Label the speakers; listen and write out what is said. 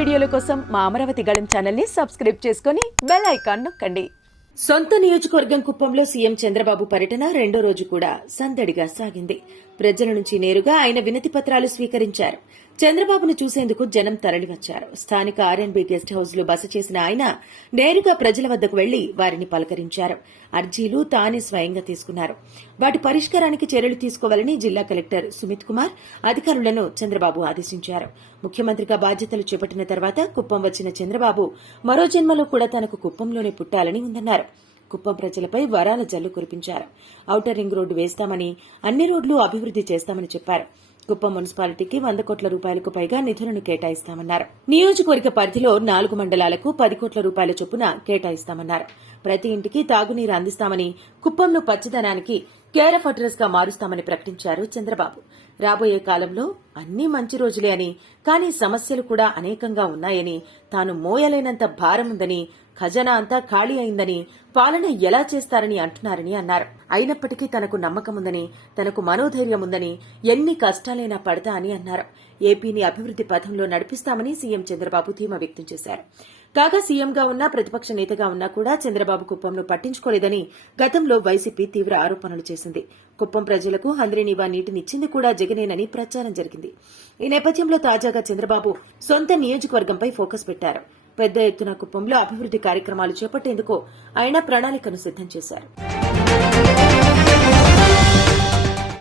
Speaker 1: వీడియోల కోసం మా అమరావతి గళం ఛానల్ని సబ్స్క్రైబ్ చేసుకుని బెల్ ఐకాన్ నొక్కండి.
Speaker 2: సొంత నియోజకవర్గం కుప్పంలో సీఎం చంద్రబాబు పర్యటన రెండో రోజు కూడా సందడిగా సాగింది. ప్రజల నుంచి నేరుగా ఆయన వినతి పత్రాలు స్వీకరించారు. చంద్రబాబును చూసేందుకు జనం తరలివచ్చారు. స్థానిక ఆర్ఎన్బి గెస్ట్ హౌస్లో బస చేసిన ఆయన నేరుగా ప్రజల వద్దకు వెళ్ళి వారిని పలకరించారు. అర్జీలు తానే స్వయంగా తీసుకున్నారు. వాటి పరిష్కారానికి చర్యలు తీసుకోవాలని జిల్లా కలెక్టర్ సుమిత్ కుమార్ అధికారులను చంద్రబాబు ఆదేశించారు. ముఖ్యమంత్రిగా బాధ్యతలు చేపట్టిన తర్వాత కుప్పం వచ్చిన చంద్రబాబు మరో జన్మలో కూడా తనకు కుప్పంలోనే పుట్టాలని ఉందన్నారు. కుప్పం ప్రజలపై వరాల జల్లు కురిపించారు. ఔటర్ రింగ్ రోడ్డు వేస్తామని అన్ని రోడ్లు అభివృద్ది చేస్తామని చెప్పారు. కుప్పం మున్సిపాలిటీకి వంద కోట్ల రూపాయలకు పైగా నిధులను కేటాయిస్తామన్నారు. నియోజకవర్గ పరిధిలో నాలుగు మండలాలకు పది కోట్ల రూపాయల చొప్పున కేటాయిస్తామన్నారు. ప్రతి ఇంటికి తాగునీరు అందిస్తామని కుప్పంలో పచ్చదనానికి కేర్ ఆఫ్ అడ్రస్గా మారుస్తామని ప్రకటించారు చంద్రబాబు. రాబోయే కాలంలో అన్ని మంచి రోజులే అని కానీ సమస్యలు కూడా అనేకంగా ఉన్నాయని తాను మోయలేనంత భారం ఉందని ఖజానా అంతా ఖాళీ అయిందని పాలన ఎలా చేస్తారని అంటున్నారని అన్నారు. అయినప్పటికీ తనకు నమ్మకం ఉందని తనకు మనోధైర్యం ఉందని ఎన్ని కష్టాలైనా పడతా అని అన్నారు. ఏపీని అభివృద్ది పథంలో నడిపిస్తామని సీఎం చంద్రబాబు ధీమా వ్యక్తం చేశారు. కాగా సీఎంగా ఉన్నా ప్రతిపక్ష నేతగా ఉన్నా కూడా చంద్రబాబు కుప్పంను పట్టించుకోలేదని గతంలో వైసీపీ తీవ్ర ఆరోపణలు చేసింది. కుప్పం ప్రజలకు హంద్రీనీవా నీటినిచ్చింది కూడా జగనేనని ప్రచారం జరిగింది. ఈ నేపథ్యంలో తాజాగా చంద్రబాబు సొంత నియోజకవర్గంపై ఫోకస్ పెట్టారు. పెద్ద ఎత్తున కుప్పంలో అభివృద్ది కార్యక్రమాలు చేపట్టేందుకు ఆయన ప్రణాళికను సిద్దం చేశారు.